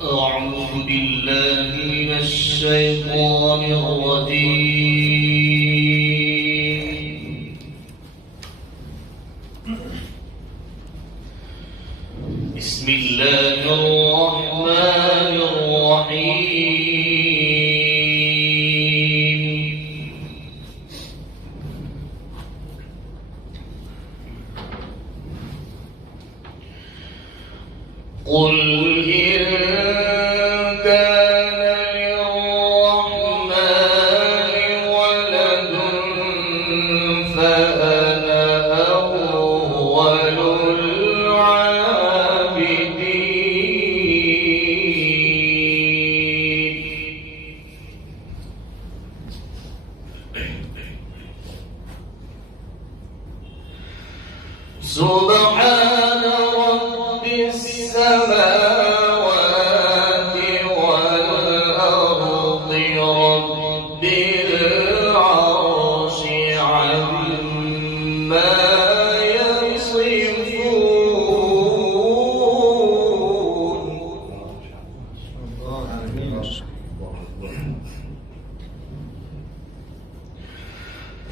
أعوذ بالله من الشيطان الرجيم. بسم الله الرحمن الرحيم. قل إن كان للرحمن ولد فأنا أول العابدين. سبحان رب السماوات والأرض رب العرش عما يصفون.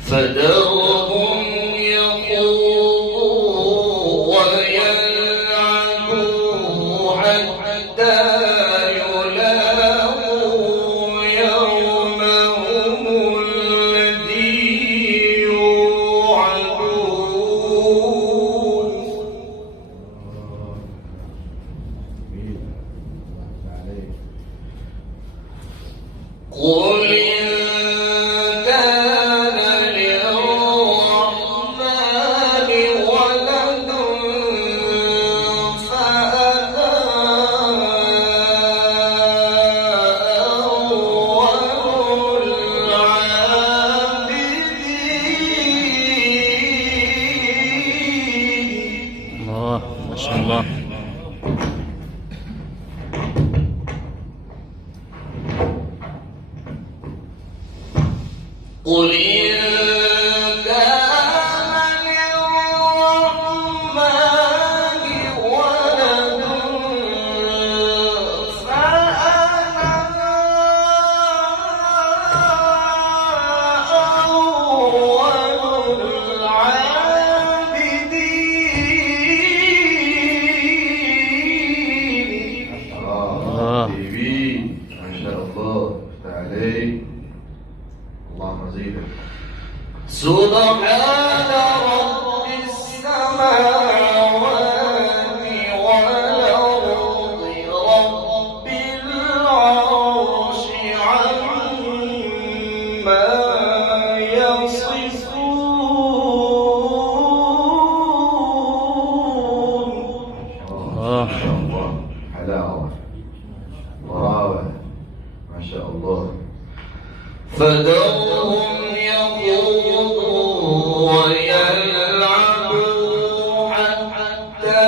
فذرهم يخوضوا ويلعبوا حتى يلاقوا يومهم الذي يوعدون. قل إن كان للرحمن ولد فأنا أول العابدين. الله ما شاء الله. قل إن كان للرحمن ولد فأنا أول العابدين. طيبين ما شاء الله. افتح عليك. اللهم زيدك. سبحان رب السماوات والأرض رب العرش عما يصفون. ما شاء الله. حلاوة وراوة ما شاء الله. فذرهم يخوضوا ويلعبوا حتى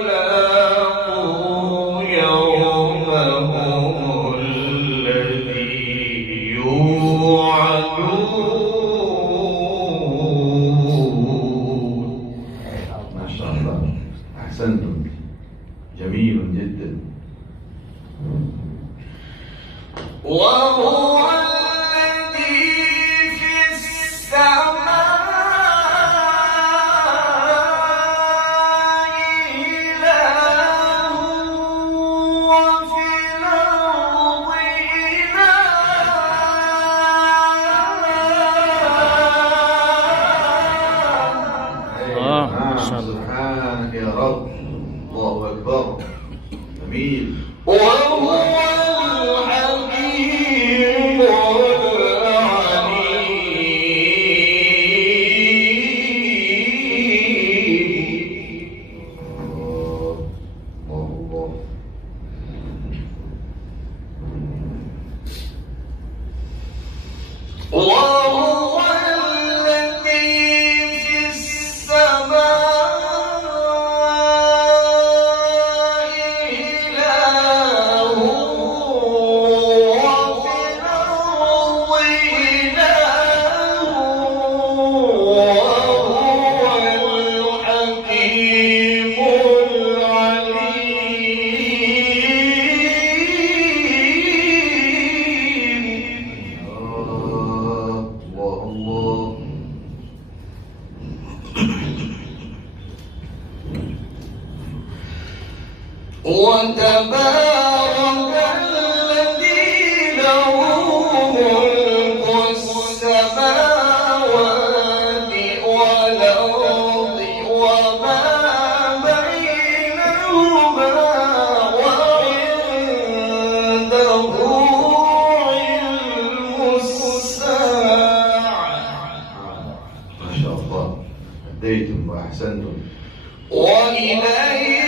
يلاقوا يومهم الذي يوعدون. ما شاء الله. أحسنتم. جميل جدا. وهو الذي في السماء إله وفي الأرض الله ما شاء الله. سبحانك يا رب. الله أكبر. جميل. وهو الحكيم العليم. الله. وهو الذي في السماء إله وتبارك الذي له ملك السماوات والأرض وما بينهما وعنده علم الساعة. ما شاء الله، أديتم وأحسنتم. وإليه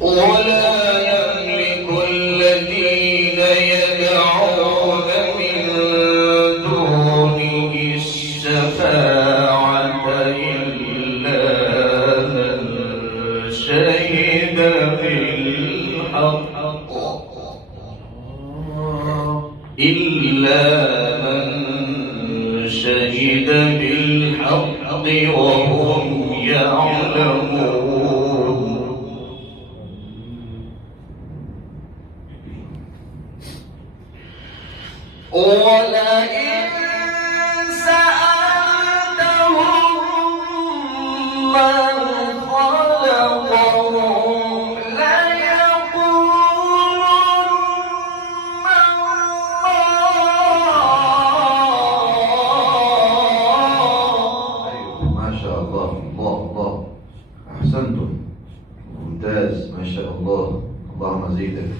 ولا يملك الذين يدعون من دونه الشفاعة إلا من شهد بالحق وهم يعلمون. ولئن سألتهم من خلقهم ليقولن الله. ما شاء الله، الله الله، أحسنتم، ممتاز، ما شاء الله، اللهم زيدك.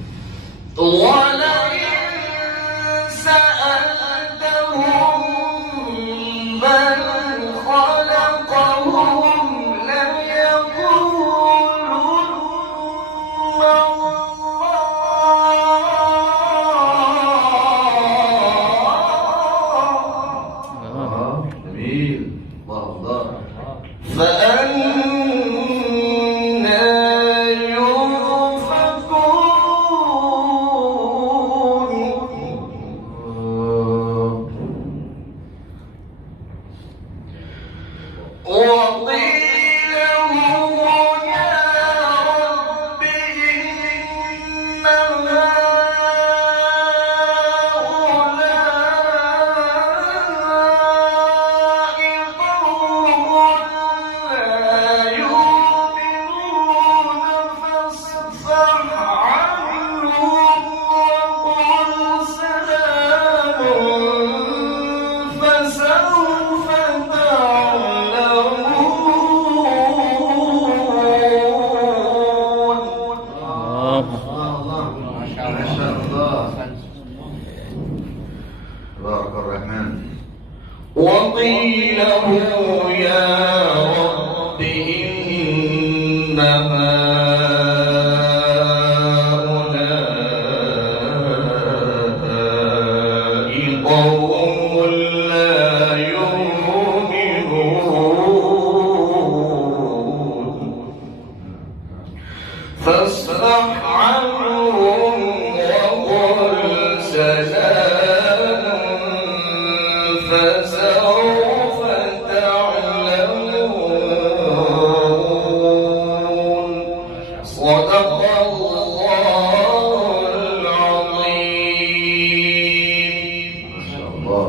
ولئن سألتهم من خلقهم ليقولن الله. جميل، الله الله. فأنى وقيل يا رب إن هؤلاء قوم لا يؤمنون فاصفح عنهم وقل سلام فسوف ما شاء الله، تبارك الرحمن. وقيل يا رب إن هؤلاء قوم لا يؤمنون فاصفح عنهم وقل سلام فسوف تعلمون. صدق الله العظيم. ما شاء الله.